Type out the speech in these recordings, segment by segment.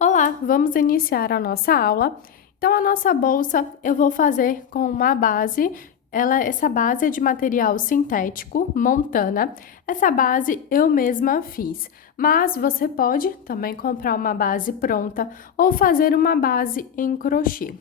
Olá, vamos iniciar a nossa aula. Então, a nossa bolsa eu vou fazer com uma base. Essa base é de material sintético, Montana. Essa base eu mesma fiz, mas você pode também comprar uma base pronta ou fazer uma base em crochê.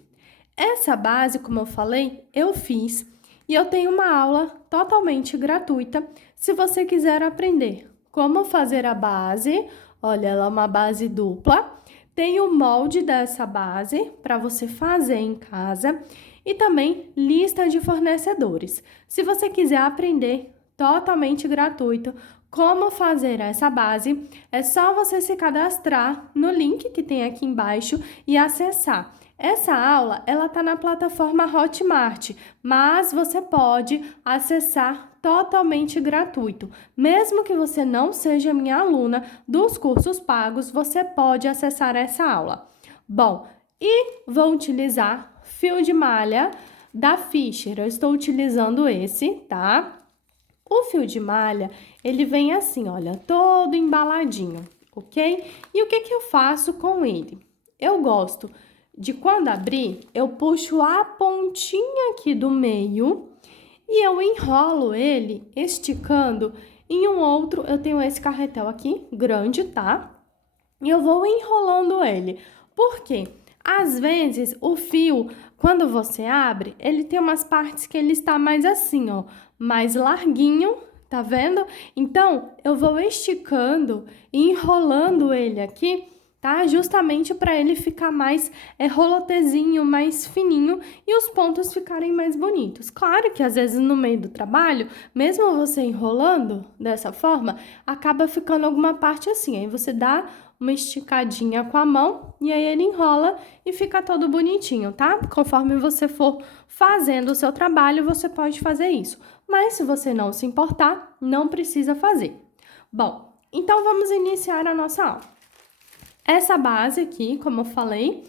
Essa base, como eu falei, eu fiz e eu tenho uma aula totalmente gratuita se você quiser aprender como fazer a base. Olha, ela é uma base dupla. Tem o molde dessa base para você fazer em casa e também lista de fornecedores. Se você quiser aprender totalmente gratuito como fazer essa base, é só você se cadastrar no link que tem aqui embaixo e acessar. Essa aula, ela tá na plataforma Hotmart, mas você pode acessar totalmente gratuito. Mesmo que você não seja minha aluna dos cursos pagos, você pode acessar essa aula. Bom, e vou utilizar fio de malha da Fischer. Eu estou utilizando esse, tá? O fio de malha, ele vem assim, olha, todo embaladinho, ok? E o que que eu faço com ele? Eu gosto de quando abrir, eu puxo a pontinha aqui do meio e eu enrolo ele esticando em um outro. Eu tenho esse carretel aqui, grande, tá? E eu vou enrolando ele. Por quê? Às vezes o fio, quando você abre, ele tem umas partes que ele está mais assim, ó, mais larguinho, tá vendo? Então, eu vou esticando e enrolando ele aqui, tá? Justamente para ele ficar mais rolotezinho, mais fininho e os pontos ficarem mais bonitos. Claro que às vezes no meio do trabalho, mesmo você enrolando dessa forma, acaba ficando alguma parte assim. Aí você dá uma esticadinha com a mão e aí ele enrola e fica todo bonitinho, tá? Conforme você for fazendo o seu trabalho, você pode fazer isso. Mas se você não se importar, não precisa fazer. Bom, então vamos iniciar a nossa aula. Essa base aqui, como eu falei,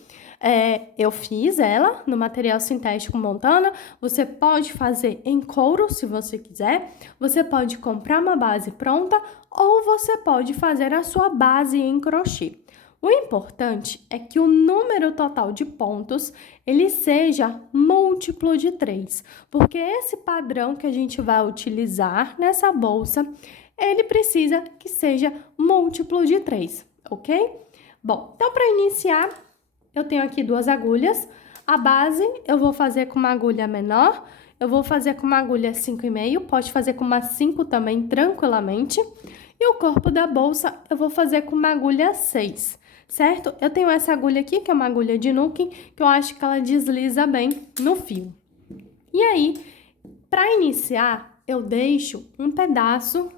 eu fiz ela no material sintético Montana. Você pode fazer em couro, se você quiser. Você pode comprar uma base pronta ou você pode fazer a sua base em crochê. O importante é que o número total de pontos ele seja múltiplo de 3, porque esse padrão que a gente vai utilizar nessa bolsa, ele precisa que seja múltiplo de 3, ok? Bom, então para iniciar, eu tenho aqui duas agulhas. A base eu vou fazer com uma agulha menor, eu vou fazer com uma agulha 5,5, pode fazer com uma 5 também tranquilamente. E o corpo da bolsa eu vou fazer com uma agulha 6, certo? Eu tenho essa agulha aqui, que é uma agulha de nuking, que eu acho que ela desliza bem no fio. E aí, para iniciar, eu deixo um pedaço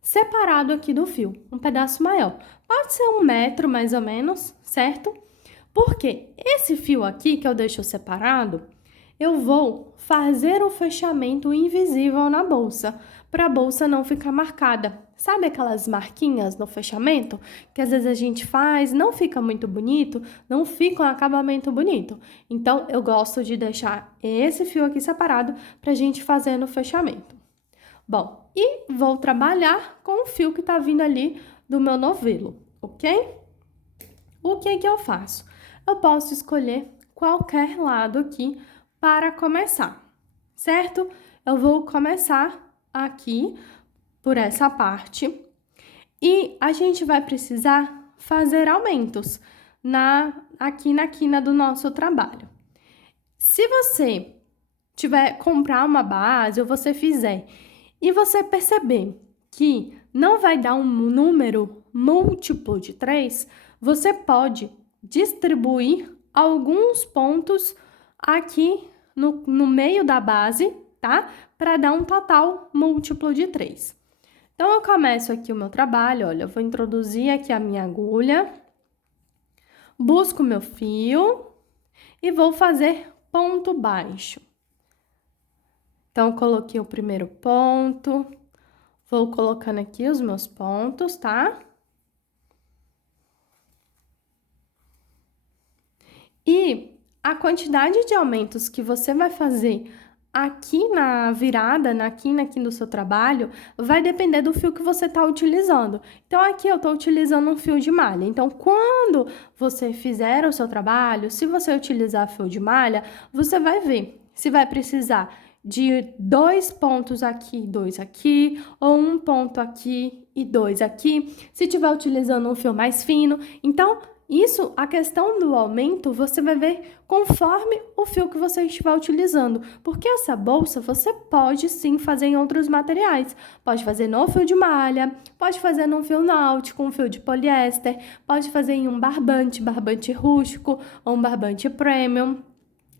separado aqui do fio, um pedaço maior. Pode ser 1 metro mais ou menos, certo? Porque esse fio aqui que eu deixo separado, eu vou fazer o fechamento invisível na bolsa, para a bolsa não ficar marcada. Sabe aquelas marquinhas no fechamento que às vezes a gente faz, não fica muito bonito, não fica um acabamento bonito. Então eu gosto de deixar esse fio aqui separado para a gente fazer no fechamento. Bom, e vou trabalhar com o fio que tá vindo ali do meu novelo, ok? O que que eu faço? Eu posso escolher qualquer lado aqui para começar, certo? Eu vou começar aqui por essa parte e a gente vai precisar fazer aumentos aqui na quina do nosso trabalho. Se você tiver comprar uma base ou você fizer e você perceber que não vai dar um número múltiplo de 3, você pode distribuir alguns pontos aqui no meio da base, tá? Para dar um total múltiplo de 3. Então, eu começo aqui o meu trabalho, olha, eu vou introduzir aqui a minha agulha, busco meu fio e vou fazer ponto baixo. Então, coloquei o primeiro ponto, vou colocando aqui os meus pontos, tá? E a quantidade de aumentos que você vai fazer aqui na virada, na quina aqui do seu trabalho, vai depender do fio que você está utilizando. Então, aqui eu estou utilizando um fio de malha. Então, quando você fizer o seu trabalho, se você utilizar fio de malha, você vai ver se vai precisar de 2 pontos aqui, 2 aqui, ou 1 ponto aqui e 2 aqui. Se estiver utilizando um fio mais fino, então isso, a questão do aumento, você vai ver conforme o fio que você estiver utilizando. Porque essa bolsa você pode sim fazer em outros materiais. Pode fazer no fio de malha, pode fazer num fio náutico, um fio de poliéster, pode fazer em um barbante, barbante rústico ou um barbante premium.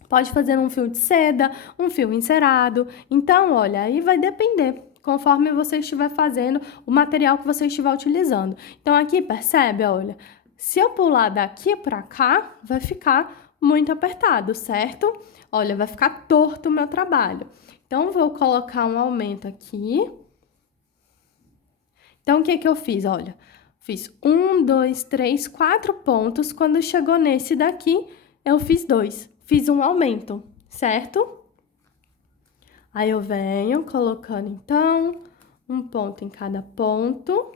Pode fazer um fio de seda, um fio encerado. Então, olha, aí vai depender conforme você estiver fazendo, o material que você estiver utilizando. Então, aqui, percebe, olha, se eu pular daqui para cá, vai ficar muito apertado, certo? Olha, vai ficar torto o meu trabalho. Então, vou colocar um aumento aqui. Então, o que que eu fiz? Olha, fiz 1, 2, 3, 4 pontos. Quando chegou nesse daqui, eu fiz 2. Fiz um aumento, certo? Aí, eu venho colocando, então, um ponto em cada ponto.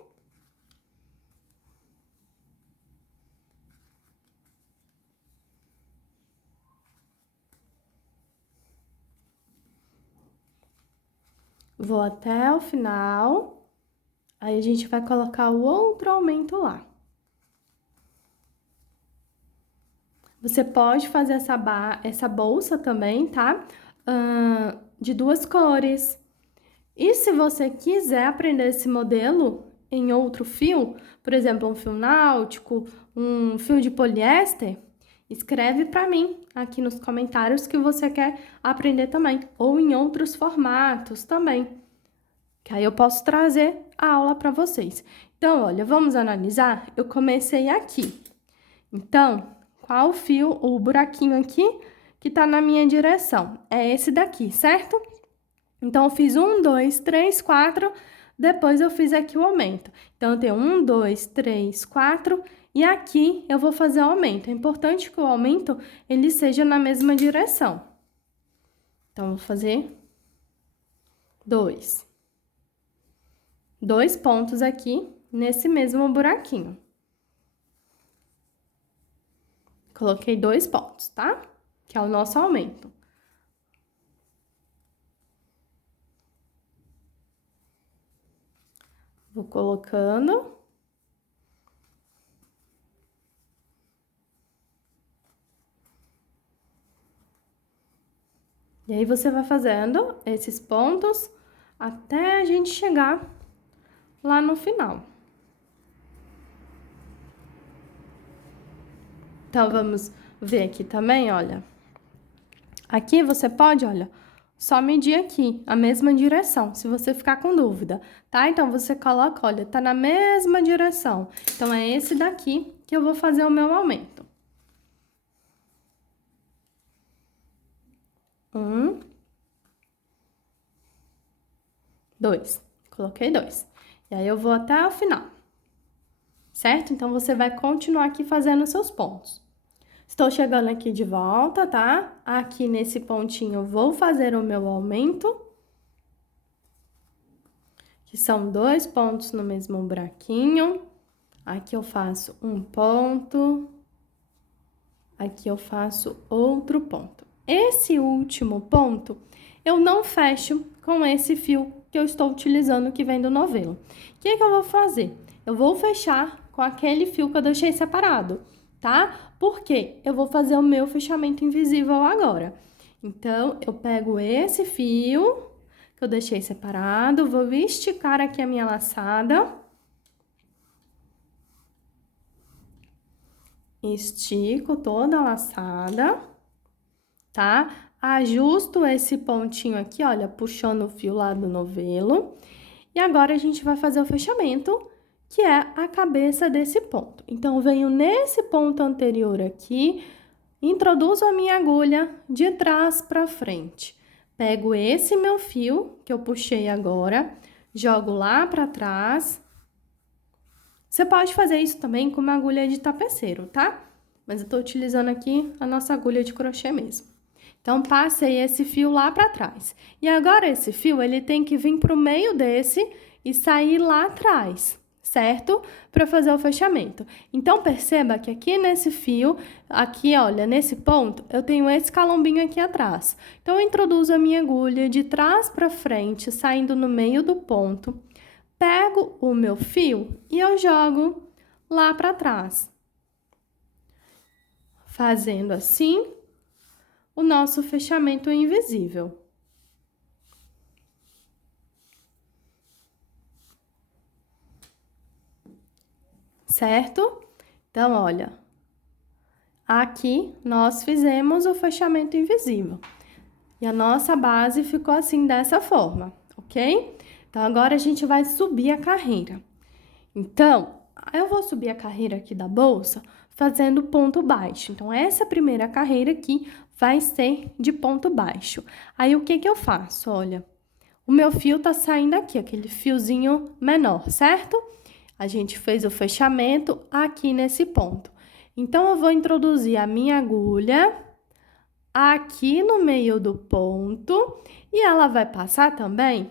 Vou até o final. Aí, a gente vai colocar o outro aumento lá. Você pode fazer essa bolsa também, tá? De 2 cores. E se você quiser aprender esse modelo em outro fio, por exemplo, um fio náutico, um fio de poliéster, escreve para mim aqui nos comentários que você quer aprender também, ou em outros formatos também, que aí eu posso trazer a aula para vocês. Então, olha, vamos analisar? Eu comecei aqui. Então, qual fio, o buraquinho aqui que tá na minha direção? É esse daqui, certo? Então, eu fiz 1, 2, 3, 4, depois eu fiz aqui o aumento. Então, eu tenho 1, 2, 3, 4, e aqui eu vou fazer o aumento. É importante que o aumento, ele seja na mesma direção. Então, vou fazer 2. 2 pontos aqui, nesse mesmo buraquinho. Coloquei 2 pontos, tá? Que é o nosso aumento. Vou colocando. E aí, você vai fazendo esses pontos até a gente chegar lá no final. Então, vamos ver aqui também, olha. Aqui você pode, olha, só medir aqui, a mesma direção, se você ficar com dúvida, tá? Então, você coloca, olha, tá na mesma direção. Então, é esse daqui que eu vou fazer o meu aumento. 1, 2. Coloquei 2. E aí, eu vou até o final, certo? Então, você vai continuar aqui fazendo os seus pontos. Estou chegando aqui de volta, tá? Aqui nesse pontinho eu vou fazer o meu aumento, que são 2 pontos no mesmo buraquinho. Aqui eu faço um ponto, aqui eu faço outro ponto. Esse último ponto, eu não fecho com esse fio que eu estou utilizando, que vem do novelo. O que que eu vou fazer? Eu vou fechar com aquele fio que eu deixei separado, tá? Porque eu vou fazer o meu fechamento invisível agora. Então, eu pego esse fio que eu deixei separado, vou esticar aqui a minha laçada. Estico toda a laçada, tá? Ajusto esse pontinho aqui, olha, puxando o fio lá do novelo. E agora, a gente vai fazer o fechamento, que é a cabeça desse ponto. Então, eu venho nesse ponto anterior aqui, introduzo a minha agulha de trás para frente. Pego esse meu fio, que eu puxei agora, jogo lá para trás. Você pode fazer isso também com uma agulha de tapeceiro, tá? Mas eu tô utilizando aqui a nossa agulha de crochê mesmo. Então, passei esse fio lá para trás. E agora, esse fio, ele tem que vir para o meio desse e sair lá atrás, certo? Para fazer o fechamento. Então, perceba que aqui nesse fio, aqui, olha, nesse ponto, eu tenho esse calombinho aqui atrás. Então, eu introduzo a minha agulha de trás para frente, saindo no meio do ponto. Pego o meu fio e eu jogo lá para trás. Fazendo assim o nosso fechamento invisível. Certo? Então, olha, aqui nós fizemos o fechamento invisível. E a nossa base ficou assim, dessa forma, ok? Então, agora a gente vai subir a carreira. Então, eu vou subir a carreira aqui da bolsa fazendo ponto baixo. Então, essa primeira carreira aqui vai ser de ponto baixo. Aí, o que que eu faço? Olha, o meu fio tá saindo aqui, aquele fiozinho menor, certo? A gente fez o fechamento aqui nesse ponto. Então, eu vou introduzir a minha agulha aqui no meio do ponto e ela vai passar também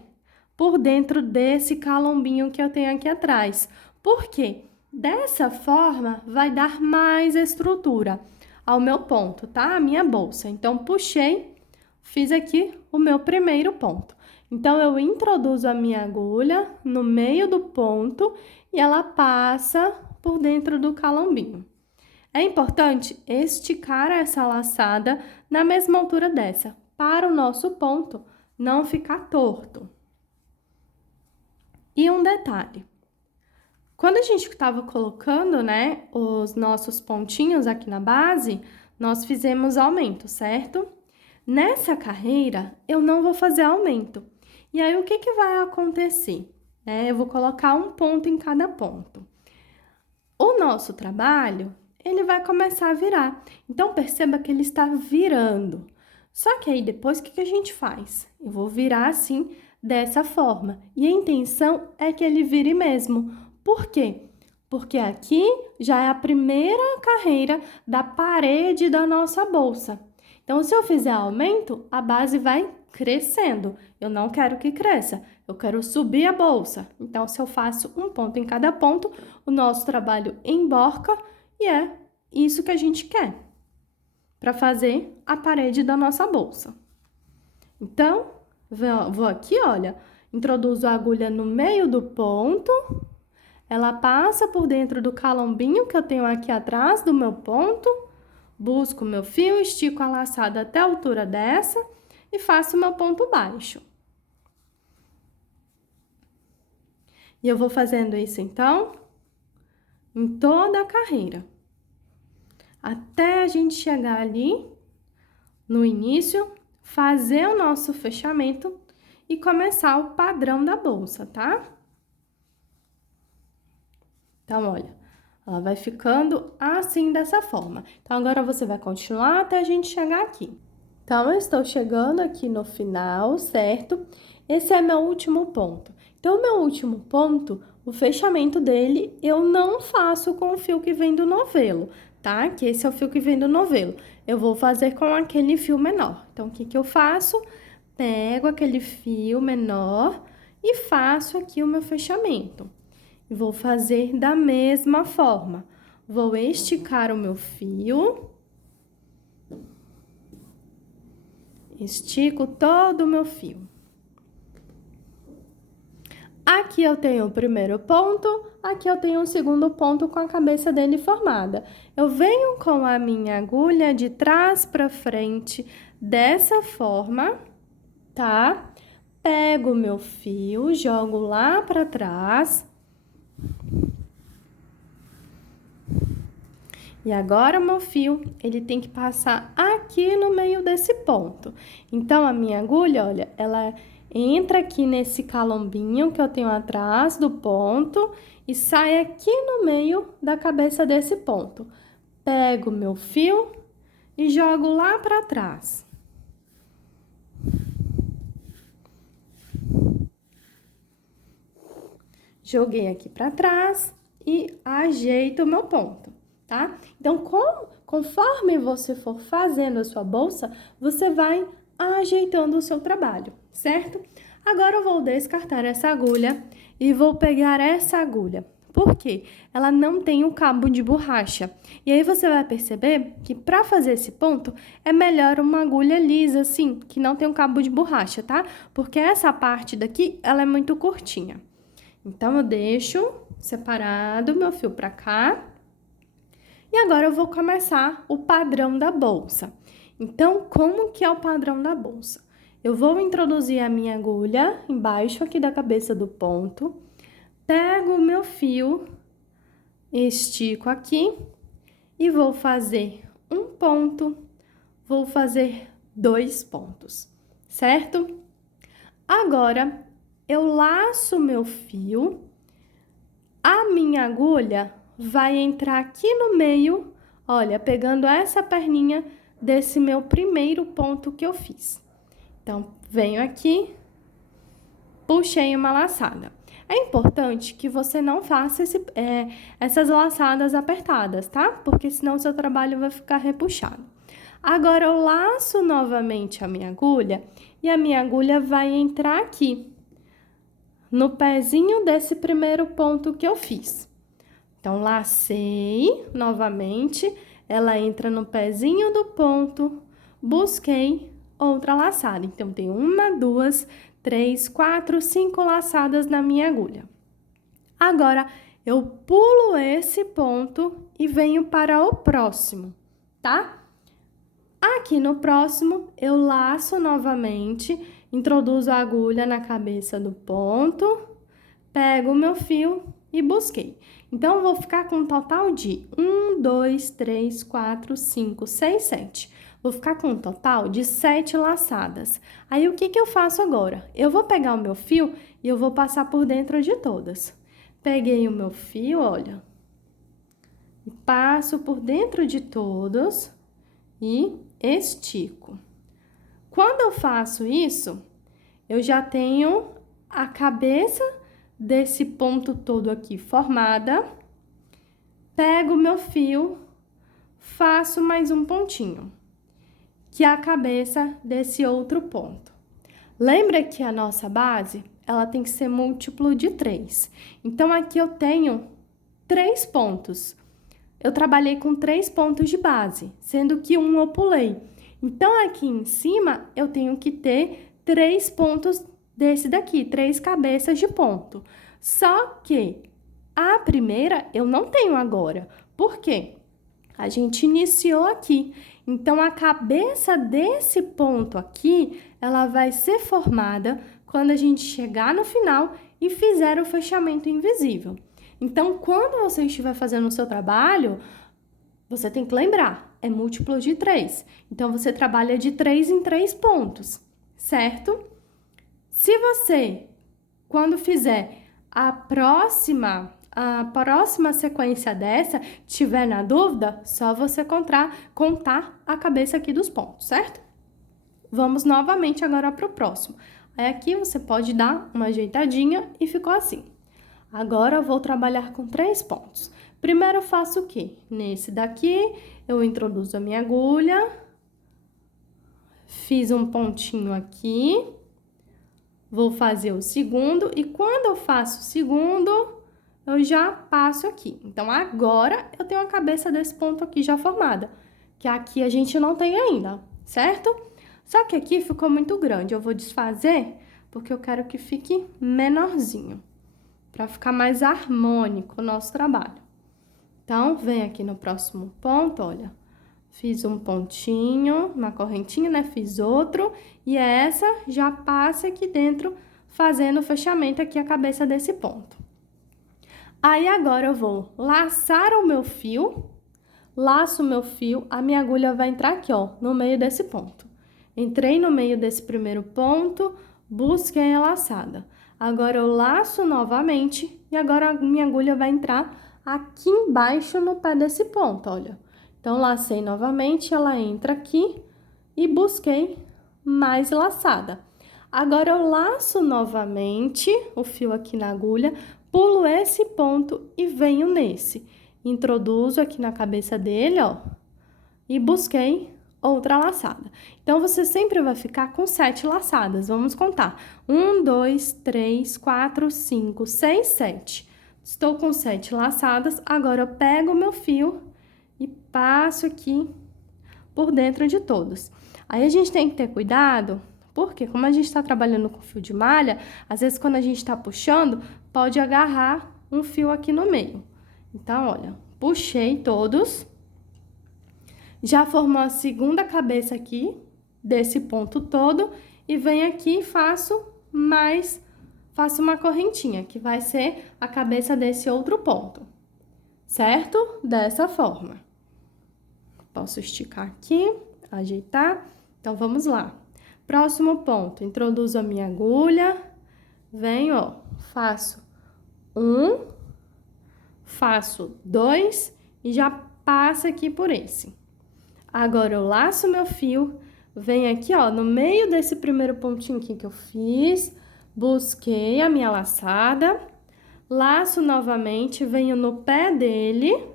por dentro desse calombinho que eu tenho aqui atrás. Por quê? Dessa forma, vai dar mais estrutura ao meu ponto, tá? A minha bolsa. Então, puxei, fiz aqui o meu primeiro ponto. Então, eu introduzo a minha agulha no meio do ponto e ela passa por dentro do calombinho. É importante esticar essa laçada na mesma altura dessa, para o nosso ponto não ficar torto. E um detalhe, quando a gente estava colocando, né, os nossos pontinhos aqui na base, nós fizemos aumento, certo? Nessa carreira, eu não vou fazer aumento. E aí, o que que vai acontecer? Eu vou colocar um ponto em cada ponto. O nosso trabalho, ele vai começar a virar. Então, perceba que ele está virando. Só que aí, depois, o que que a gente faz? Eu vou virar assim, dessa forma. E a intenção é que ele vire mesmo. Por quê? Porque aqui já é a primeira carreira da parede da nossa bolsa. Então, se eu fizer aumento, a base vai crescendo. Eu não quero que cresça, eu quero subir a bolsa. Então, se eu faço um ponto em cada ponto, o nosso trabalho emborca e é isso que a gente quer para fazer a parede da nossa bolsa. Então, vou aqui, olha, introduzo a agulha no meio do ponto, ela passa por dentro do calombinho que eu tenho aqui atrás do meu ponto, busco o meu fio, estico a laçada até a altura dessa e faço o meu ponto baixo. E eu vou fazendo isso, então, em toda a carreira, até a gente chegar ali no início, fazer o nosso fechamento e começar o padrão da bolsa, tá? Então, olha, ela vai ficando assim, dessa forma. Então, agora você vai continuar até a gente chegar aqui. Então, eu estou chegando aqui no final, certo? Esse é meu último ponto. Então, o meu último ponto, o fechamento dele, eu não faço com o fio que vem do novelo, tá? Que esse é o fio que vem do novelo. Eu vou fazer com aquele fio menor. Então, o que que eu faço? Pego aquele fio menor e faço aqui o meu fechamento. E vou fazer da mesma forma. Vou esticar o meu fio. Estico todo o meu fio. Aqui eu tenho o primeiro ponto, aqui eu tenho o segundo ponto com a cabeça dele formada. Eu venho com a minha agulha de trás para frente, dessa forma, tá? Pego o meu fio, jogo lá para trás. E agora o meu fio, ele tem que passar aqui no meio desse ponto. Então, a minha agulha, olha, ela entra aqui nesse calombinho que eu tenho atrás do ponto e sai aqui no meio da cabeça desse ponto. Pego o meu fio e jogo lá para trás. Joguei aqui para trás e ajeito o meu ponto, tá? Então, conforme você for fazendo a sua bolsa, você vai ajeitando o seu trabalho, certo? Agora eu vou descartar essa agulha e vou pegar essa agulha. Por quê? Ela não tem um cabo de borracha. E aí você vai perceber que para fazer esse ponto é melhor uma agulha lisa, assim, que não tem um cabo de borracha, tá? Porque essa parte daqui, ela é muito curtinha. Então, eu deixo separado meu fio para cá. E agora eu vou começar o padrão da bolsa. Então, como que é o padrão da bolsa? Eu vou introduzir a minha agulha embaixo aqui da cabeça do ponto, pego o meu fio, estico aqui e vou fazer um ponto, vou fazer 2 pontos, certo? Agora, eu laço meu fio, a minha agulha vai entrar aqui no meio, olha, pegando essa perninha desse meu primeiro ponto que eu fiz. Então, venho aqui, puxei uma laçada. É importante que você não faça essas laçadas apertadas, tá? Porque senão o seu trabalho vai ficar repuxado. Agora, eu laço novamente a minha agulha e a minha agulha vai entrar aqui, no pezinho desse primeiro ponto que eu fiz. Então, lacei novamente, ela entra no pezinho do ponto, busquei outra laçada. Então, tem 1, 2, 3, 4, 5 laçadas na minha agulha. Agora, eu pulo esse ponto e venho para o próximo, tá? Aqui no próximo, eu laço novamente, introduzo a agulha na cabeça do ponto, pego o meu fio e busquei. Então, eu vou ficar com um total de 1, 2, 3, 4, 5, 6, 7. Vou ficar com um total de 7 laçadas. Aí, o que que eu faço agora? Eu vou pegar o meu fio e eu vou passar por dentro de todas. Peguei o meu fio, olha, e passo por dentro de todos e estico. Quando eu faço isso, eu já tenho a cabeça desse ponto todo aqui formada, pego o meu fio, faço mais um pontinho, que é a cabeça desse outro ponto. Lembra que a nossa base, ela tem que ser múltiplo de 3. Então, aqui eu tenho 3 pontos. Eu trabalhei com 3 pontos de base, sendo que um eu pulei. Então, aqui em cima, eu tenho que ter 3 pontos desse daqui, 3 cabeças de ponto. Só que a primeira eu não tenho agora. Por quê? A gente iniciou aqui. Então, a cabeça desse ponto aqui, ela vai ser formada quando a gente chegar no final e fizer o fechamento invisível. Então, quando você estiver fazendo o seu trabalho, você tem que lembrar, é múltiplo de 3. Então, você trabalha de 3 em 3 pontos, certo? Se você, quando fizer a próxima sequência dessa, tiver na dúvida, só você contar a cabeça aqui dos pontos, certo? Vamos novamente agora para o próximo. Aí aqui você pode dar uma ajeitadinha e ficou assim. Agora eu vou trabalhar com 3 pontos. Primeiro eu faço o quê? Nesse daqui, eu introduzo a minha agulha, fiz um pontinho aqui, vou fazer o segundo e quando eu faço o segundo, eu já passo aqui. Então, agora eu tenho a cabeça desse ponto aqui já formada, que aqui a gente não tem ainda, certo? Só que aqui ficou muito grande, eu vou desfazer porque eu quero que fique menorzinho, para ficar mais harmônico o nosso trabalho. Então, vem aqui no próximo ponto, olha, fiz um pontinho, uma correntinha, né? Fiz outro, e essa já passa aqui dentro, fazendo o fechamento aqui a cabeça desse ponto. Aí, agora eu vou laçar o meu fio, laço o meu fio, a minha agulha vai entrar aqui, ó, no meio desse ponto. Entrei no meio desse primeiro ponto, busquei a laçada. Agora, eu laço novamente e agora a minha agulha vai entrar aqui embaixo no pé desse ponto, olha. Então, lacei novamente, ela entra aqui e busquei mais laçada. Agora, eu laço novamente o fio aqui na agulha, pulo esse ponto e venho nesse. Introduzo aqui na cabeça dele, ó. e busquei outra laçada. Então, você sempre vai ficar com 7 laçadas. Vamos contar. 1, 2, 3, 4, 5, 6, 7. Estou com 7 laçadas. Agora, eu pego o meu fio e passo aqui por dentro de todos. Aí, a gente tem que ter cuidado, porque como a gente está trabalhando com fio de malha, às vezes, quando a gente está puxando, pode agarrar um fio aqui no meio. Então, olha, puxei todos. Já formou a segunda cabeça aqui, desse ponto todo, e venho aqui e faço uma correntinha, que vai ser a cabeça desse outro ponto, certo? Dessa forma. Posso esticar aqui, ajeitar. Então, vamos lá. Próximo ponto, introduzo a minha agulha, venho, ó, faço 1, faço 2 e já passo aqui por esse. Agora, eu laço meu fio, venho aqui, ó, no meio desse primeiro pontinho aqui que eu fiz, busquei a minha laçada, laço novamente, venho no pé dele,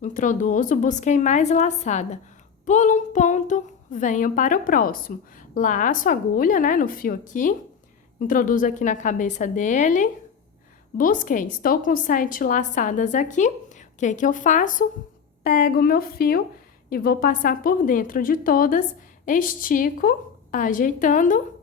introduzo, busquei mais laçada, pulo um ponto, venho para o próximo, laço a agulha, né, no fio aqui, introduzo aqui na cabeça dele, busquei, estou com 7 laçadas aqui, o que que eu faço? Pego o meu fio e vou passar por dentro de todas, estico, ajeitando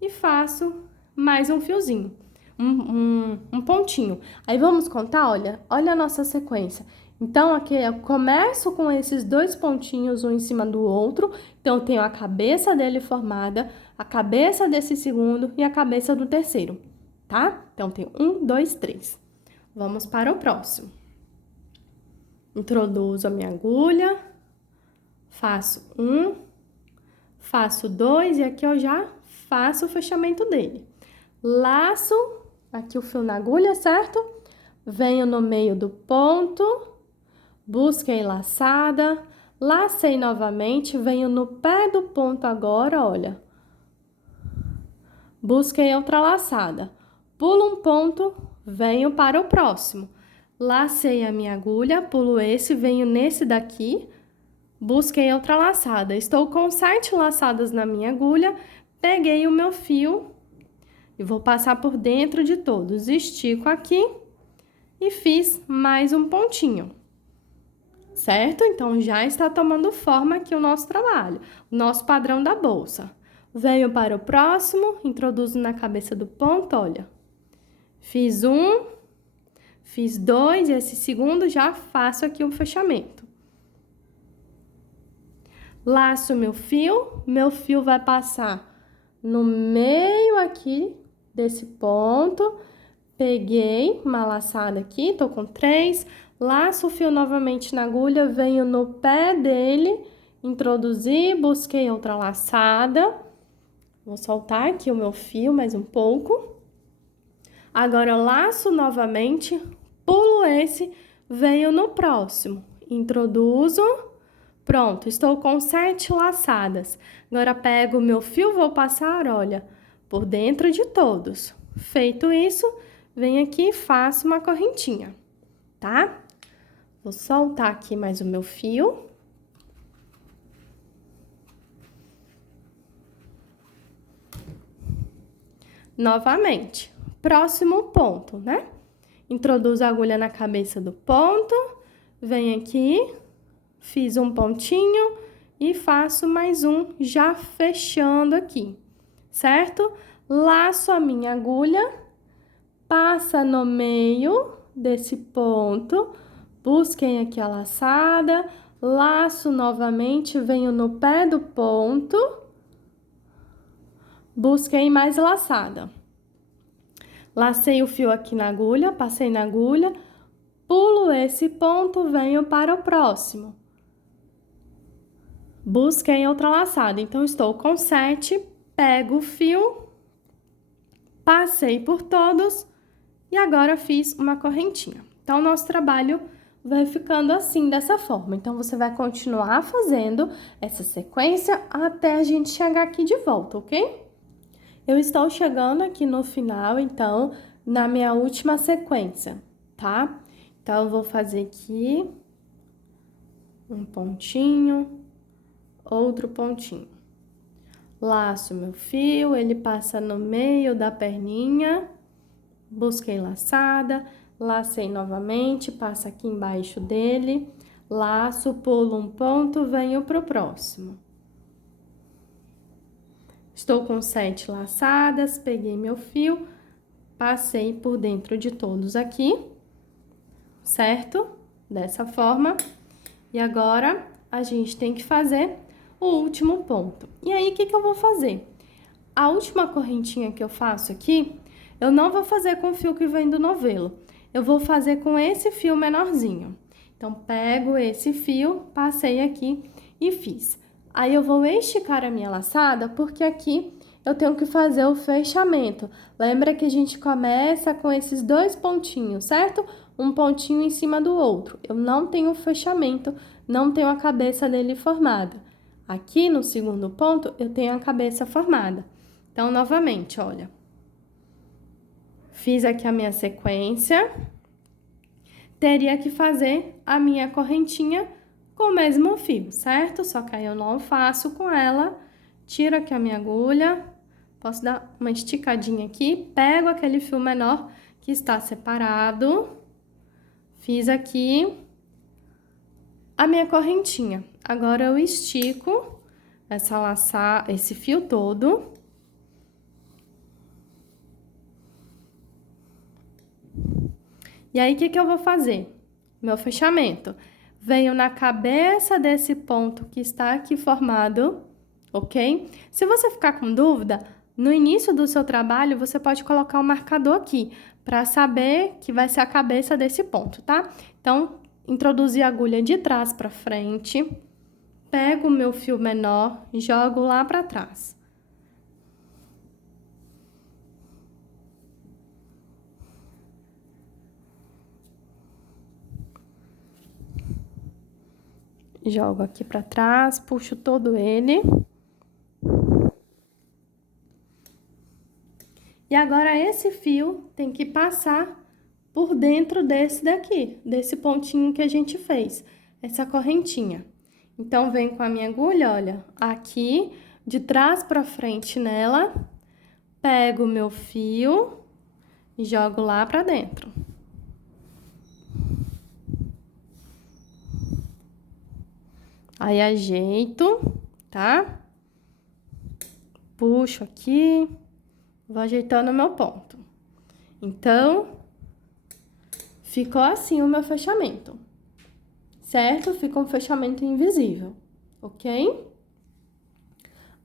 e faço mais um fiozinho, um pontinho. Aí, vamos contar, olha a nossa sequência. Então, aqui eu começo com esses 2 pontinhos, um em cima do outro. Então, eu tenho a cabeça dele formada, a cabeça desse segundo e a cabeça do terceiro, tá? Então, tem 1, 2, 3. Vamos para o próximo. Introduzo a minha agulha, faço 1, faço 2 e aqui eu já faço o fechamento dele. Laço aqui o fio na agulha, certo? Venho no meio do ponto, busquei laçada, lacei novamente, venho no pé do ponto agora, olha. Busquei outra laçada, pulo um ponto, venho para o próximo. Lacei a minha agulha, pulo esse, venho nesse daqui, busquei outra laçada. Estou com 7 laçadas na minha agulha, peguei o meu fio e vou passar por dentro de todos. Estico aqui e fiz mais um pontinho, certo? Então, já está tomando forma aqui o nosso trabalho, o nosso padrão da bolsa. Venho para o próximo, introduzo na cabeça do ponto, olha. Fiz 1, fiz 2, e esse segundo já faço aqui o fechamento. Laço meu fio vai passar no meio aqui desse ponto. Peguei uma laçada aqui, tô com 3, laço o fio novamente na agulha, venho no pé dele, introduzi, busquei outra laçada. Vou soltar aqui o meu fio mais um pouco. Agora, eu laço novamente, pulo esse, venho no próximo, introduzo, pronto, estou com 7 laçadas. Agora, pego o meu fio, vou passar, olha, por dentro de todos. Feito isso, venho aqui e faço uma correntinha, tá? Vou soltar aqui mais o meu fio. Novamente, próximo ponto, né? Introduzo a agulha na cabeça do ponto, venho aqui, fiz um pontinho e faço mais um, já fechando aqui, certo? Laço a minha agulha, passa no meio desse ponto, busquem aqui a laçada, laço novamente, venho no pé do ponto, busquei mais laçada. Lacei o fio aqui na agulha, passei na agulha, pulo esse ponto, venho para o próximo. Busquei outra laçada, então estou com 7, pego o fio, passei por todos e agora fiz uma correntinha. Então, o nosso trabalho vai ficando assim, dessa forma. Então, você vai continuar fazendo essa sequência até a gente chegar aqui de volta, ok? Eu estou chegando aqui no final, então, na minha última sequência, tá? Então, eu vou fazer aqui um pontinho, outro pontinho. Laço meu fio, ele passa no meio da perninha, busquei laçada, lacei novamente, passa aqui embaixo dele, laço, pulo um ponto, venho pro próximo. Estou com 7 laçadas, peguei meu fio, passei por dentro de todos aqui, certo? Dessa forma. E agora, a gente tem que fazer o último ponto. E aí, o que eu vou fazer? A última correntinha que eu faço aqui, eu não vou fazer com o fio que vem do novelo. Eu vou fazer com esse fio menorzinho. Então, pego esse fio, passei aqui e fiz. Aí, eu vou esticar a minha laçada, porque aqui eu tenho que fazer o fechamento. Lembra que a gente começa com esses 2 pontinhos, certo? Um pontinho em cima do outro. Eu não tenho fechamento, não tenho a cabeça dele formada. Aqui no segundo ponto, eu tenho a cabeça formada. Então, novamente, olha. Fiz aqui a minha sequência. Teria que fazer a minha correntinha com o mesmo fio, certo? Só que aí eu não faço com ela. Tiro aqui a minha agulha. Posso dar uma esticadinha aqui. Pego aquele fio menor que está separado. Fiz aqui a minha correntinha. Agora, eu estico esse fio todo. E aí, o que eu vou fazer? Meu fechamento. Venho na cabeça desse ponto que está aqui formado, ok? Se você ficar com dúvida, no início do seu trabalho, você pode colocar um marcador aqui, para saber que vai ser a cabeça desse ponto, tá? Então, introduzir a agulha de trás para frente, pego o meu fio menor e jogo lá para trás. Jogo aqui para trás, puxo todo ele. E agora, esse fio tem que passar por dentro desse daqui, desse pontinho que a gente fez, essa correntinha. Então, venho com a minha agulha, olha, aqui, de trás para frente nela, pego o meu fio e jogo lá para dentro. Aí, ajeito, tá? Puxo aqui, vou ajeitando o meu ponto. Então, ficou assim o meu fechamento, certo? Ficou um fechamento invisível, ok?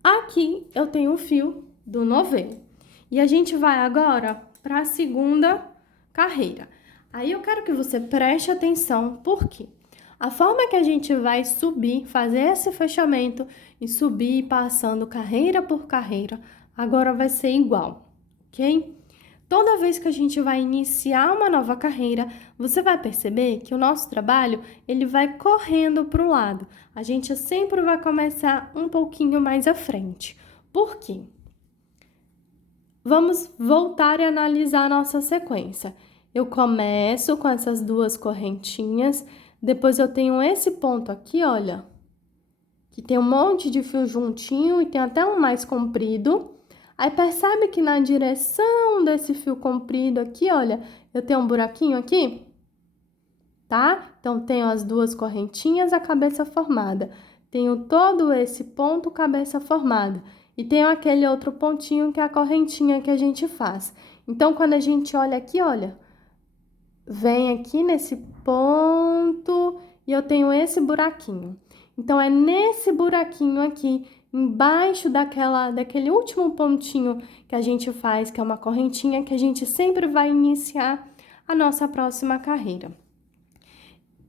Aqui eu tenho o fio do novelo. E a gente vai agora para a segunda carreira. Aí eu quero que você preste atenção, porque a forma que a gente vai subir, fazer esse fechamento e subir passando carreira por carreira, agora vai ser igual, ok? Toda vez que a gente vai iniciar uma nova carreira, você vai perceber que o nosso trabalho, ele vai correndo para o lado. A gente sempre vai começar um pouquinho mais à frente. Por quê? Vamos voltar e analisar a nossa sequência. Eu começo com essas 2 correntinhas, depois eu tenho esse ponto aqui, olha, que tem um monte de fio juntinho e tem até um mais comprido. Aí, percebe que na direção desse fio comprido aqui, olha, eu tenho um buraquinho aqui, tá? Então, tenho as 2 correntinhas, a cabeça formada. Tenho todo esse ponto, cabeça formada. E tenho aquele outro pontinho que é a correntinha que a gente faz. Então, quando a gente olha aqui, olha, vem aqui nesse ponto e eu tenho esse buraquinho. Então, é nesse buraquinho aqui, embaixo daquele último pontinho que a gente faz, que é uma correntinha, que a gente sempre vai iniciar a nossa próxima carreira.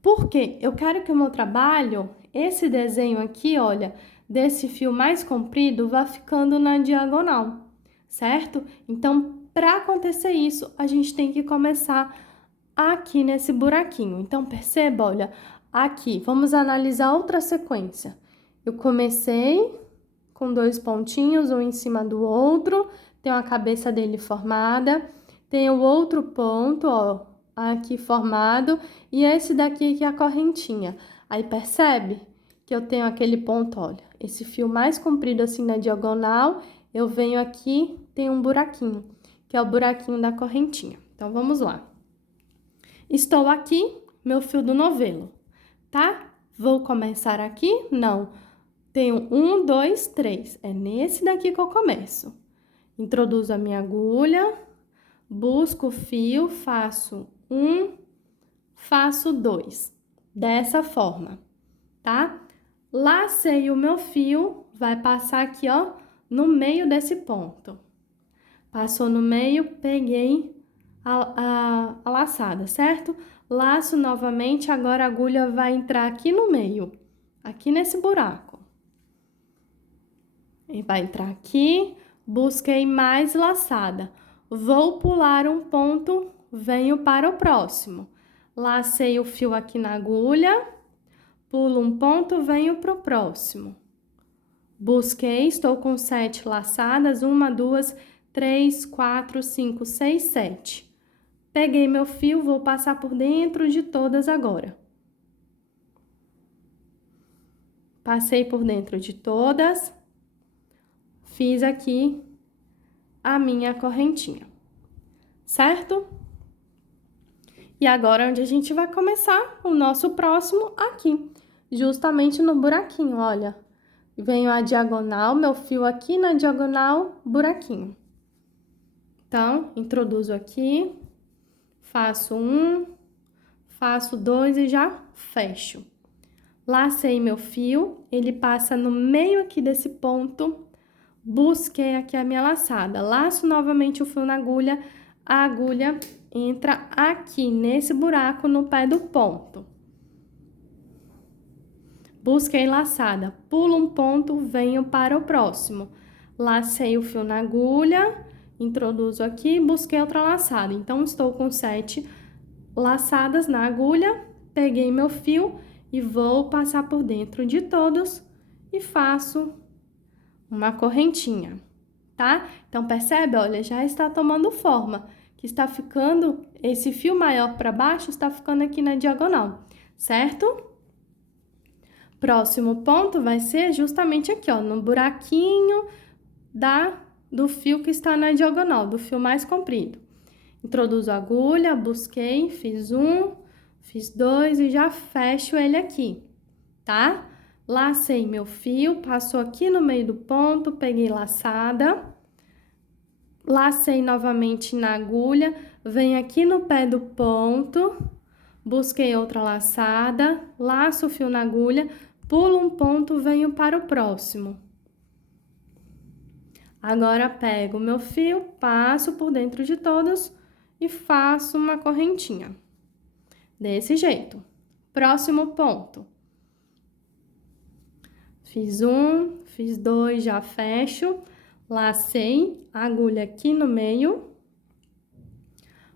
Por quê? Eu quero que o meu trabalho, esse desenho aqui, olha, desse fio mais comprido, vá ficando na diagonal, certo? Então, para acontecer isso, a gente tem que começar aqui nesse buraquinho. Então, perceba, olha, aqui, vamos analisar outra sequência. Eu comecei com 2 pontinhos, um em cima do outro, tenho a cabeça dele formada, tenho o outro ponto, ó, aqui formado, e esse daqui que é a correntinha. Aí percebe que eu tenho aquele ponto, olha, esse fio mais comprido assim na diagonal, eu venho aqui, tem um buraquinho, que é o buraquinho da correntinha. Então, vamos lá. Estou aqui, meu fio do novelo, tá? Vou começar aqui? Não. Tenho 1, 2, 3. É nesse daqui que eu começo. Introduzo a minha agulha, busco o fio, faço 1, faço 2. Dessa forma, tá? Lacei o meu fio, vai passar aqui, ó, no meio desse ponto. Passou no meio, peguei a laçada, certo? Laço novamente, agora a agulha vai entrar aqui no meio, aqui nesse buraco. E vai entrar aqui, busquei mais laçada. Vou pular um ponto, venho para o próximo. Lacei o fio aqui na agulha, pulo um ponto, venho para o próximo. Busquei, estou com 7 laçadas, 1, 2, 3, 4, 5, 6, 7. Peguei meu fio, vou passar por dentro de todas agora. Passei por dentro de todas, fiz aqui a minha correntinha, certo? E agora, onde a gente vai começar o nosso próximo aqui, justamente no buraquinho, olha. Venho a diagonal, meu fio aqui na diagonal, buraquinho. Então, introduzo aqui, faço 1, faço 2 e já fecho. Lacei meu fio, ele passa no meio aqui desse ponto, busquei aqui a minha laçada. Laço novamente o fio na agulha, a agulha entra aqui nesse buraco no pé do ponto. Busquei laçada, pulo um ponto, venho para o próximo. Lacei o fio na agulha, introduzo aqui, busquei outra laçada. Então, estou com 7 laçadas na agulha, peguei meu fio e vou passar por dentro de todos e faço uma correntinha, tá? Então, percebe? Olha, já está tomando forma, que está ficando, esse fio maior para baixo está ficando aqui na diagonal, certo? Próximo ponto vai ser justamente aqui, ó, no buraquinho do fio que está na diagonal, do fio mais comprido. Introduzo a agulha, busquei, fiz 1, fiz 2 e já fecho ele aqui, tá? Lacei meu fio, passou aqui no meio do ponto, peguei laçada, lacei novamente na agulha, venho aqui no pé do ponto, busquei outra laçada, laço o fio na agulha, pulo um ponto, venho para o próximo. Agora, pego o meu fio, passo por dentro de todos e faço uma correntinha. Desse jeito. Próximo ponto. Fiz 1, fiz 2, já fecho. Lacei a agulha aqui no meio.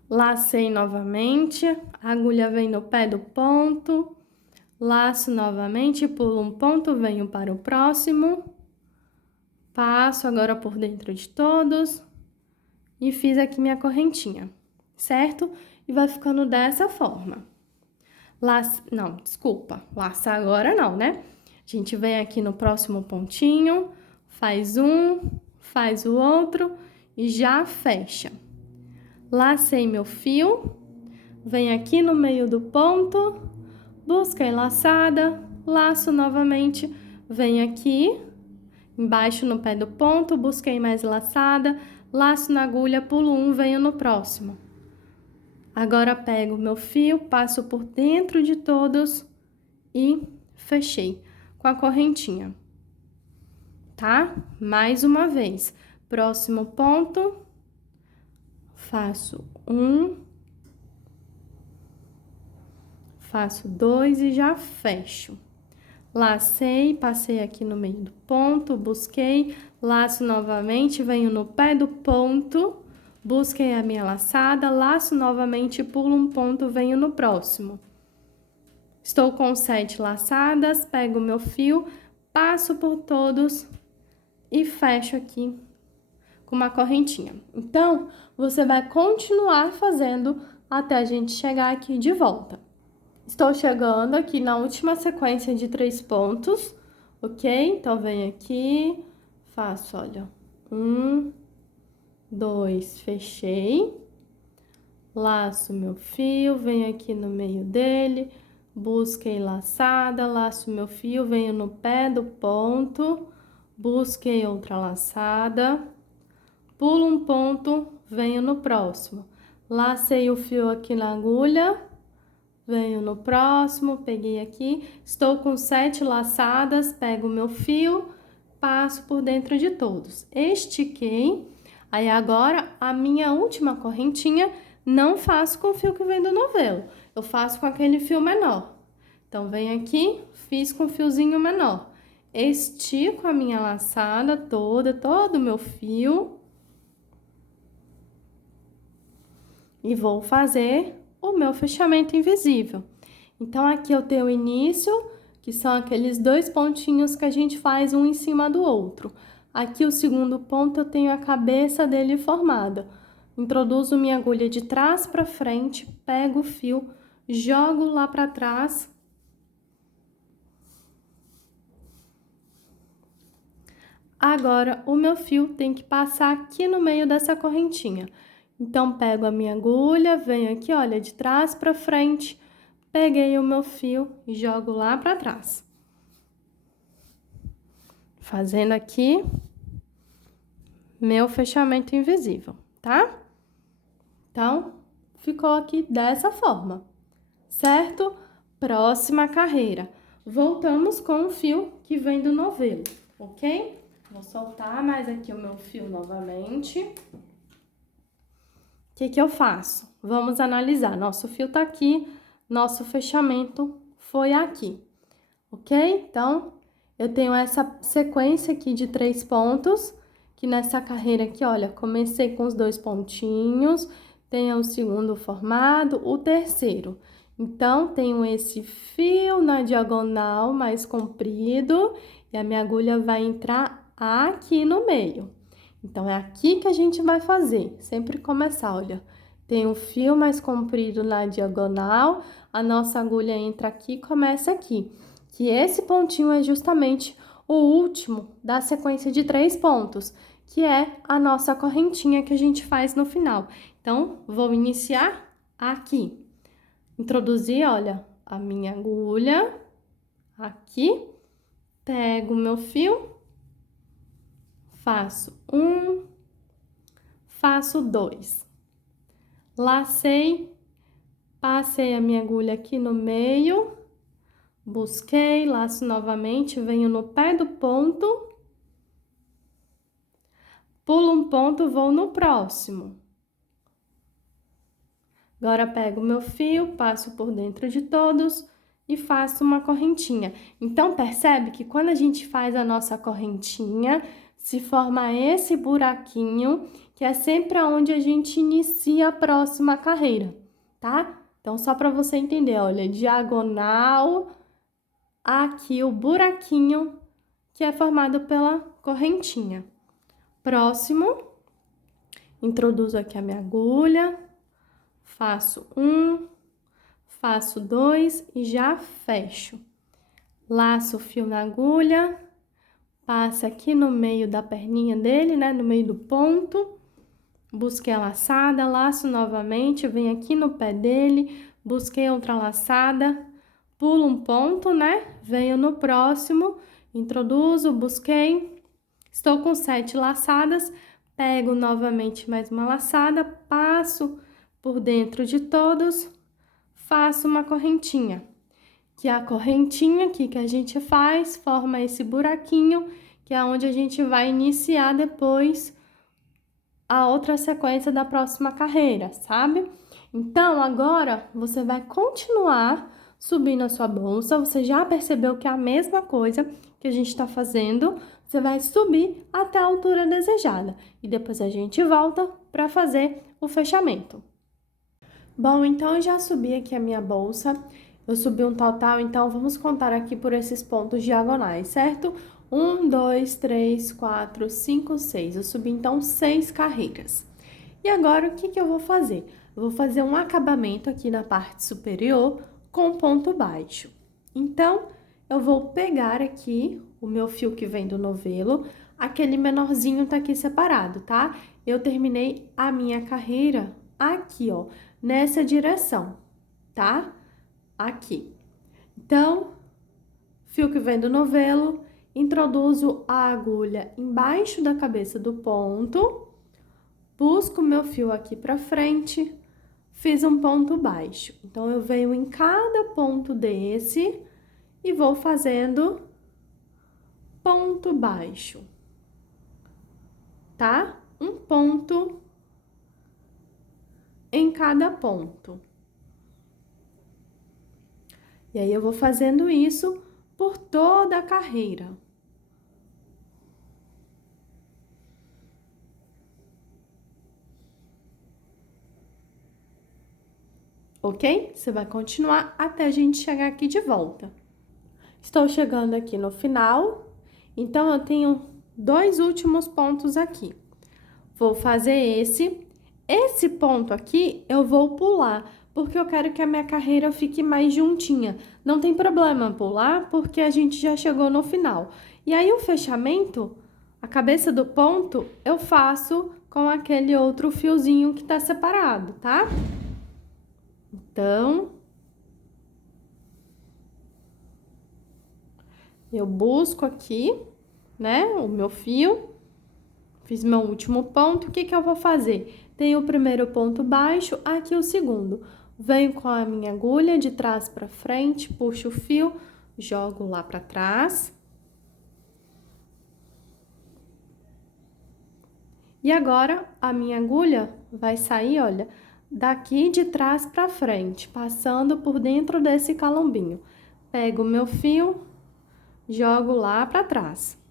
Lacei novamente, a agulha vem no pé do ponto. Laço novamente, pulo um ponto, venho para o próximo. Passo agora por dentro de todos e fiz aqui minha correntinha, certo? E vai ficando dessa forma. Não, desculpa, laçar agora não, né? A gente vem aqui no próximo pontinho, faz um, faz o outro e já fecha. Lacei meu fio, vem aqui no meio do ponto, busquei laçada, laço novamente, vem aqui, embaixo no pé do ponto, busquei mais laçada, laço na agulha, pulo um, venho no próximo. Agora, pego meu fio, passo por dentro de todos e fechei com a correntinha, tá? Mais uma vez. Próximo ponto, faço 1, faço 2 e já fecho. Lacei, passei aqui no meio do ponto, busquei, laço novamente, venho no pé do ponto, busquei a minha laçada, laço novamente, pulo um ponto, venho no próximo. Estou com 7 laçadas, pego o meu fio, passo por todos e fecho aqui com uma correntinha. Então, você vai continuar fazendo até a gente chegar aqui de volta. Estou chegando aqui na última sequência de 3 pontos, ok? Então, venho aqui, faço, olha, 1, 2, fechei. Laço meu fio, venho aqui no meio dele, busquei laçada, laço meu fio, venho no pé do ponto, busquei outra laçada, pulo um ponto, venho no próximo. Lacei o fio aqui na agulha, venho no próximo, peguei aqui, estou com 7 laçadas, pego o meu fio, passo por dentro de todos. Estiquei, aí agora a minha última correntinha não faço com o fio que vem do novelo, eu faço com aquele fio menor. Então, venho aqui, fiz com fiozinho menor. Estico a minha laçada toda, todo o meu fio. E vou fazer o meu fechamento invisível. Então, aqui eu tenho o início, que são aqueles 2 pontinhos que a gente faz um em cima do outro. Aqui o segundo ponto eu tenho a cabeça dele formada. Introduzo minha agulha de trás para frente, pego o fio, jogo lá para trás. Agora, o meu fio tem que passar aqui no meio dessa correntinha. Então, pego a minha agulha, venho aqui, olha, de trás para frente, peguei o meu fio e jogo lá para trás. Fazendo aqui meu fechamento invisível, tá? Então, ficou aqui dessa forma, certo? Próxima carreira. Voltamos com o fio que vem do novelo, ok? Vou soltar mais aqui o meu fio novamente. O que eu faço? Vamos analisar. Nosso fio tá aqui, nosso fechamento foi aqui, ok? Então, eu tenho essa sequência aqui de 3 pontos, que nessa carreira aqui, olha, comecei com os 2 pontinhos, tenho o segundo formado, o terceiro. Então, tenho esse fio na diagonal mais comprido e a minha agulha vai entrar aqui no meio. Então, é aqui que a gente vai fazer, sempre começar, olha. Tem um fio mais comprido na diagonal, a nossa agulha entra aqui e começa aqui. Que esse pontinho é justamente o último da sequência de 3 pontos, que é a nossa correntinha que a gente faz no final. Então, vou iniciar aqui. Introduzir, olha, a minha agulha aqui, pego o meu fio, faço 1, faço 2. Lacei, passei a minha agulha aqui no meio, busquei, laço novamente, venho no pé do ponto, pulo um ponto, vou no próximo. Agora, pego o meu fio, passo por dentro de todos e faço uma correntinha. Então, percebe que quando a gente faz a nossa correntinha, se forma esse buraquinho, que é sempre aonde a gente inicia a próxima carreira, tá? Então, só para você entender, olha, diagonal, aqui o buraquinho que é formado pela correntinha. Próximo, introduzo aqui a minha agulha, faço 1, faço 2 e já fecho. Laço o fio na agulha, passa aqui no meio da perninha dele, né, no meio do ponto. Busquei a laçada, laço novamente, venho aqui no pé dele, busquei outra laçada, pulo um ponto, né? Venho no próximo, introduzo, busquei, estou com 7 laçadas, pego novamente mais uma laçada, passo por dentro de todos, faço uma correntinha. Que é a correntinha aqui que a gente faz, forma esse buraquinho, que é onde a gente vai iniciar depois a outra sequência da próxima carreira, sabe? Então, agora, você vai continuar subindo a sua bolsa, você já percebeu que é a mesma coisa que a gente tá fazendo, você vai subir até a altura desejada. E depois a gente volta para fazer o fechamento. Bom, então eu já subi aqui a minha bolsa, eu subi um total, então vamos contar aqui por esses pontos diagonais, certo? 1, 2, 3, 4, 5, 6. Eu subi, então, 6 carreiras. E agora, o que eu vou fazer? Eu vou fazer um acabamento aqui na parte superior com ponto baixo. Então, eu vou pegar aqui o meu fio que vem do novelo, aquele menorzinho tá aqui separado, tá? Eu terminei a minha carreira aqui, ó, nessa direção, tá? Aqui. Então, fio que vem do novelo, introduzo a agulha embaixo da cabeça do ponto, busco meu fio aqui pra frente, fiz um ponto baixo. Então, eu venho em cada ponto desse e vou fazendo ponto baixo, tá? Um ponto em cada ponto. E aí, eu vou fazendo isso por toda a carreira. Ok? Você vai continuar até a gente chegar aqui de volta. Estou chegando aqui no final, então eu tenho 2 últimos pontos aqui. Vou fazer esse ponto aqui eu vou pular, porque eu quero que a minha carreira fique mais juntinha. Não tem problema pular, porque a gente já chegou no final. E aí, o fechamento, a cabeça do ponto, eu faço com aquele outro fiozinho que tá separado, tá? Então, eu busco aqui, né, o meu fio, fiz meu último ponto, o que que eu vou fazer? Tenho o primeiro ponto baixo, aqui o segundo. Venho com a minha agulha de trás para frente, puxo o fio, jogo lá para trás. E agora, a minha agulha vai sair, olha, daqui de trás para frente, passando por dentro desse calombinho. Pego o meu fio, jogo lá para trás.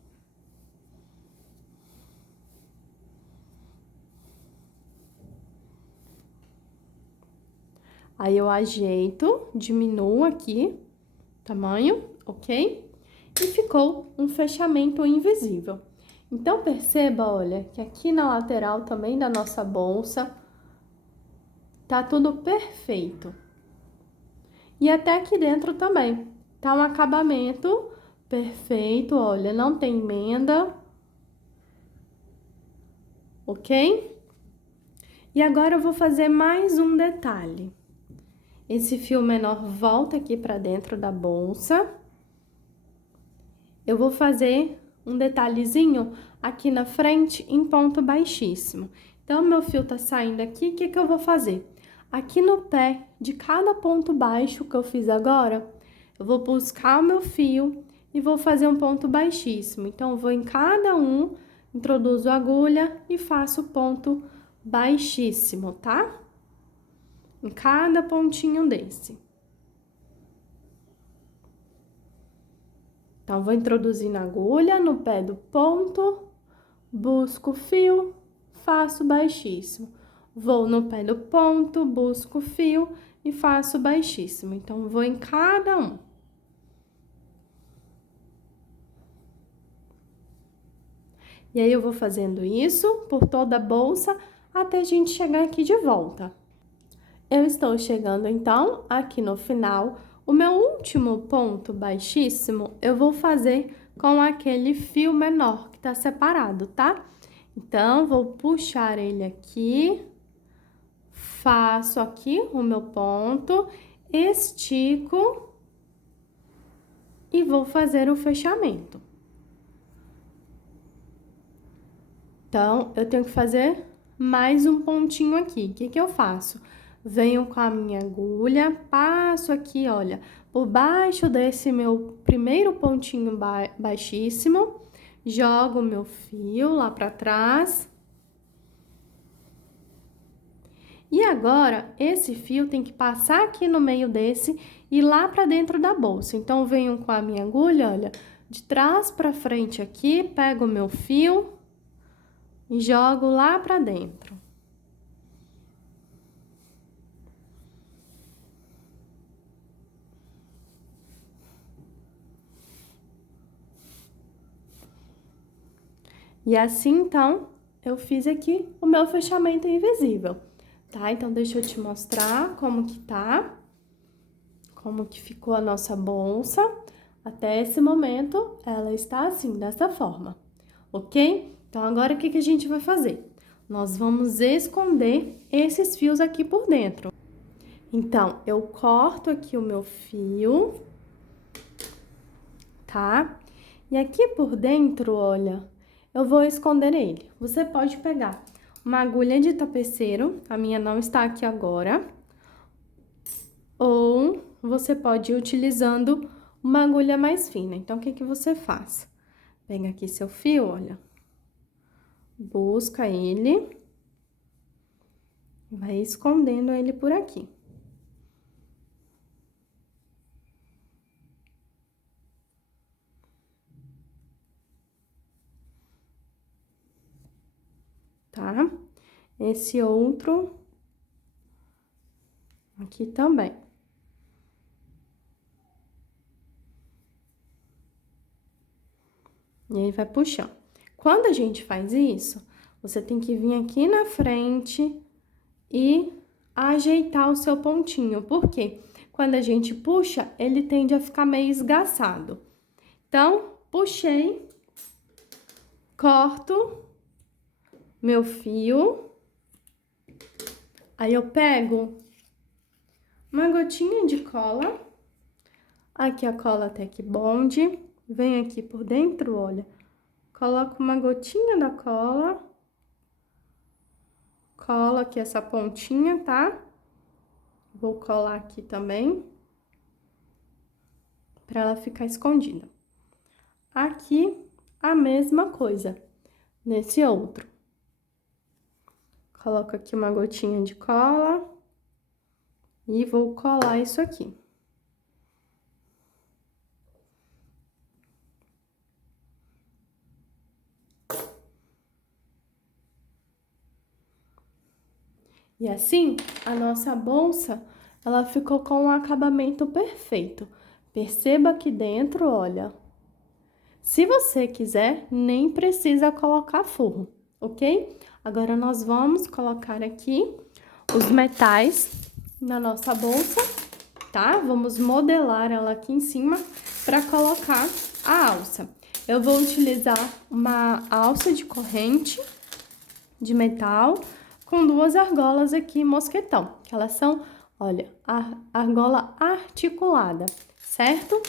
Aí, eu ajeito, diminuo aqui o tamanho, ok? E ficou um fechamento invisível. Então, perceba, olha, que aqui na lateral também da nossa bolsa tá tudo perfeito. E até aqui dentro também, tá um acabamento perfeito, olha, não tem emenda, ok? E agora eu vou fazer mais um detalhe. Esse fio menor volta aqui pra dentro da bolsa. Eu vou fazer um detalhezinho aqui na frente em ponto baixíssimo. Então, meu fio tá saindo aqui, o que que eu vou fazer? Aqui no pé de cada ponto baixo que eu fiz agora, eu vou buscar o meu fio e vou fazer um ponto baixíssimo. Então, eu vou em cada um, introduzo a agulha e faço ponto baixíssimo, tá? Em cada pontinho desse. Então, vou introduzindo a agulha no pé do ponto, busco o fio, faço baixíssimo. Vou no pé do ponto, busco o fio e faço baixíssimo. Então, vou em cada um. E aí, eu vou fazendo isso por toda a bolsa até a gente chegar aqui de volta. Eu estou chegando, então, aqui no final. O meu último ponto baixíssimo, eu vou fazer com aquele fio menor que tá separado, tá? Então, vou puxar ele aqui, faço aqui o meu ponto, estico e vou fazer o fechamento. Então, eu tenho que fazer mais um pontinho aqui. O que que eu faço? Venho com a minha agulha, passo aqui, olha, por baixo desse meu primeiro pontinho baixíssimo, jogo o meu fio lá pra trás. E agora, esse fio tem que passar aqui no meio desse e lá pra dentro da bolsa. Então, eu venho com a minha agulha, olha, de trás pra frente aqui, pego o meu fio e jogo lá pra dentro. E assim, então, eu fiz aqui o meu fechamento invisível, tá? Então, deixa eu te mostrar como que tá. como que ficou a nossa bolsa. Até esse momento, ela está assim, dessa forma, ok? Então, agora o que que a gente vai fazer? Nós vamos esconder esses fios aqui por dentro. Então, eu corto aqui o meu fio, tá? E aqui por dentro, olha, eu vou esconder ele. Você pode pegar uma agulha de tapeceiro, a minha não está aqui agora, ou você pode ir utilizando uma agulha mais fina. Então, o que que você faz? Pega aqui seu fio, olha, busca ele, vai escondendo ele por aqui. Tá? Esse outro aqui também. E aí, vai puxando. Quando a gente faz isso, você tem que vir aqui na frente e ajeitar o seu pontinho. Por quê? Quando a gente puxa, ele tende a ficar meio esgaçado. Então, puxei, corto meu fio. Aí, eu pego uma gotinha de cola. Aqui a cola Tec Bond. Vem aqui por dentro, olha. Coloco uma gotinha da cola. Cola aqui essa pontinha, tá? Vou colar aqui também. Pra ela ficar escondida. Aqui, a mesma coisa. Nesse outro. Coloco aqui uma gotinha de cola. E vou colar isso aqui. E assim, a nossa bolsa, ela ficou com um acabamento perfeito. Perceba aqui dentro, olha. Se você quiser, nem precisa colocar forro, ok? Agora, nós vamos colocar aqui os metais na nossa bolsa, tá? Vamos modelar ela aqui em cima para colocar a alça. Eu vou utilizar uma alça de corrente de metal com duas argolas aqui mosquetão, que elas são, olha, a argola articulada, certo?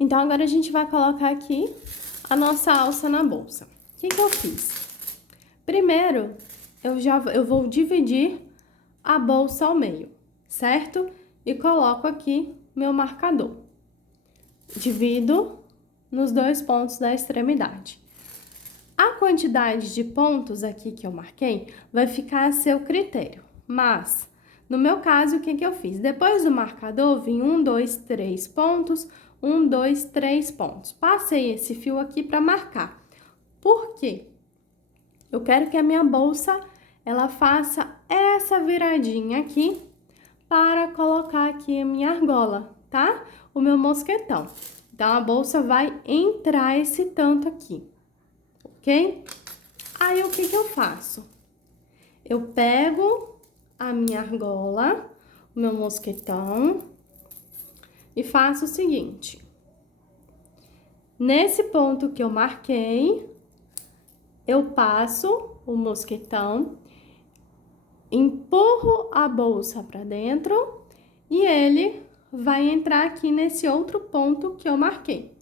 Então, agora a gente vai colocar aqui a nossa alça na bolsa. O que que eu fiz? Primeiro, eu vou dividir a bolsa ao meio, certo? E coloco aqui meu marcador. Divido nos dois pontos da extremidade. A quantidade de pontos aqui que eu marquei vai ficar a seu critério, mas no meu caso, o que que eu fiz? Depois do marcador, vim 1, 2, 3 pontos, 1, 2, 3 pontos. Passei esse fio aqui para marcar. Por quê? Eu quero que a minha bolsa, ela faça essa viradinha aqui para colocar aqui a minha argola, tá? O meu mosquetão. Então, a bolsa vai entrar esse tanto aqui. Ok? Aí, o que que eu faço? Eu pego a minha argola, o meu mosquetão, e faço o seguinte. Nesse ponto que eu marquei, eu passo o mosquetão, empurro a bolsa para dentro e ele vai entrar aqui nesse outro ponto que eu marquei.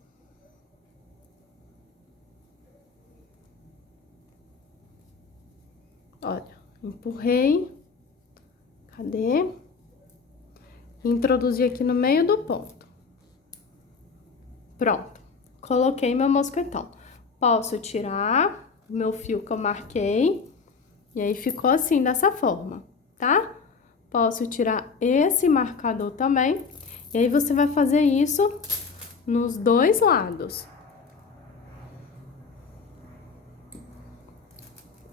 Olha, empurrei, cadê? Introduzi aqui no meio do ponto. Pronto, coloquei meu mosquetão. Posso tirar o meu fio que eu marquei, e aí ficou assim, dessa forma, tá? Posso tirar esse marcador também, e aí você vai fazer isso nos dois lados.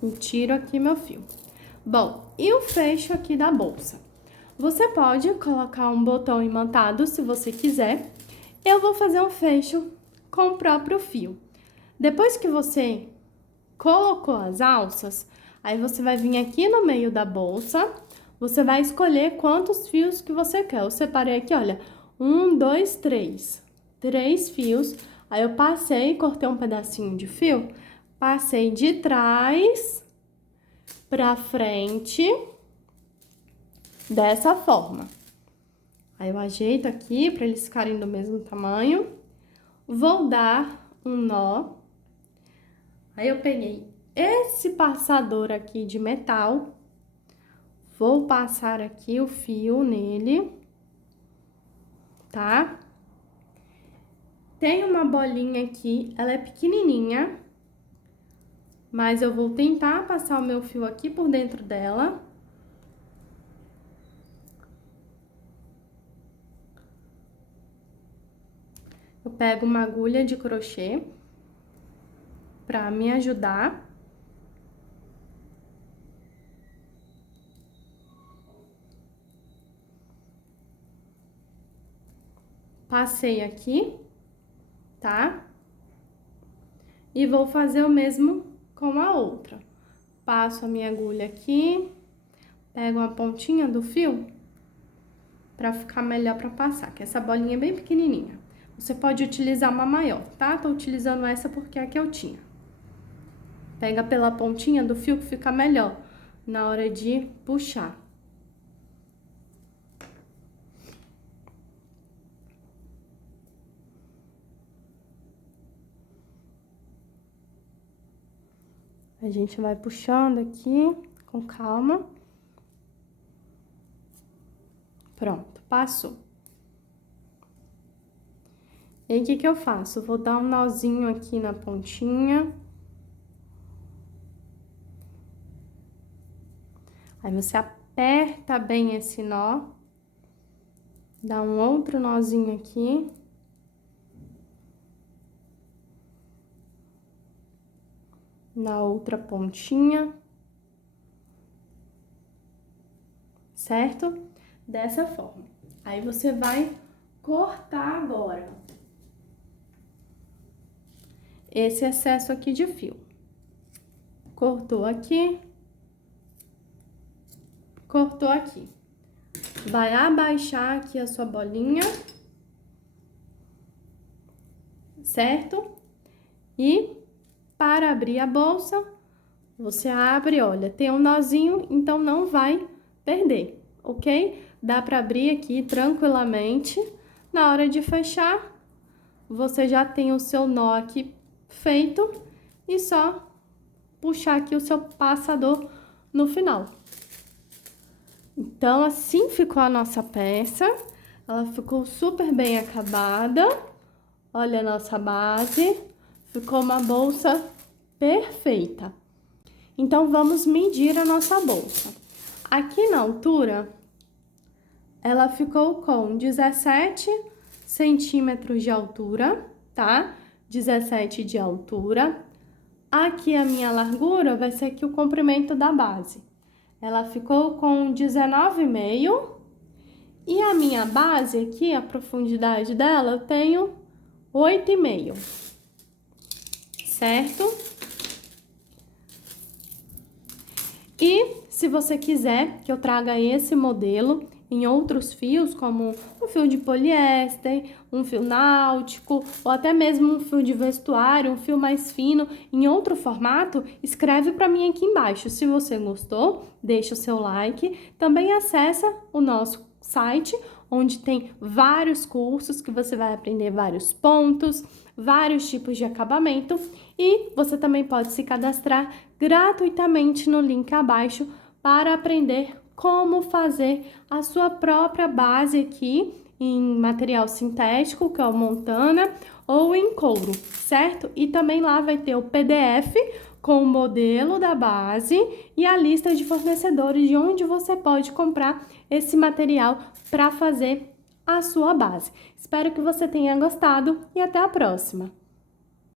E tiro aqui meu fio. Bom, e o fecho aqui da bolsa? Você pode colocar um botão imantado, se você quiser. Eu vou fazer um fecho com o próprio fio. Depois que você colocou as alças, aí você vai vir aqui no meio da bolsa, você vai escolher quantos fios que você quer. Eu separei aqui, olha, 1, 2, 3. 3 fios. Aí eu passei, cortei um pedacinho de fio, passei de trás pra frente, dessa forma. Aí eu ajeito aqui pra eles ficarem do mesmo tamanho. Vou dar um nó. Aí eu peguei esse passador aqui de metal. Vou passar aqui o fio nele, tá? Tem uma bolinha aqui, ela é pequenininha, mas eu vou tentar passar o meu fio aqui por dentro dela. Eu pego uma agulha de crochê pra me ajudar. Passei aqui, tá? E vou fazer o mesmo com a outra. Passo a minha agulha aqui, pego uma pontinha do fio pra ficar melhor pra passar, que essa bolinha é bem pequenininha. Você pode utilizar uma maior, tá? Tô utilizando essa porque é a que eu tinha. Pega pela pontinha do fio que fica melhor na hora de puxar. A gente vai puxando aqui com calma. Pronto, passou. E aí, o que que eu faço? Vou dar um nozinho aqui na pontinha. Aí você aperta bem esse nó. Dá um outro nozinho aqui. Na outra pontinha. Certo? Dessa forma. Aí você vai cortar agora esse excesso aqui de fio. Cortou aqui. Cortou aqui. Vai abaixar aqui a sua bolinha. Certo? E para abrir a bolsa, você abre, olha, tem um nozinho, então não vai perder, ok? Dá para abrir aqui tranquilamente. Na hora de fechar, você já tem o seu nó aqui feito e só puxar aqui o seu passador no final. Então, assim ficou a nossa peça. Ela ficou super bem acabada. Olha a nossa base. Ficou uma bolsa perfeita. Então, vamos medir a nossa bolsa. Aqui na altura, ela ficou com 17 centímetros de altura, tá? 17 de altura. Aqui a minha largura vai ser aqui o comprimento da base. Ela ficou com 19,5. E a minha base aqui, a profundidade dela, eu tenho 8,5. Certo? E se você quiser que eu traga esse modelo em outros fios, como um fio de poliéster, um fio náutico, ou até mesmo um fio de vestuário, um fio mais fino, em outro formato, escreve para mim aqui embaixo. Se você gostou, deixa o seu like. Também acessa o nosso site, onde tem vários cursos que você vai aprender vários pontos, vários tipos de acabamento, e você também pode se cadastrar gratuitamente no link abaixo para aprender como fazer a sua própria base aqui em material sintético, que é o Montana, ou em couro, certo? E também lá vai ter o PDF com o modelo da base e a lista de fornecedores de onde você pode comprar esse material para fazer a sua base. Espero que você tenha gostado e até a próxima!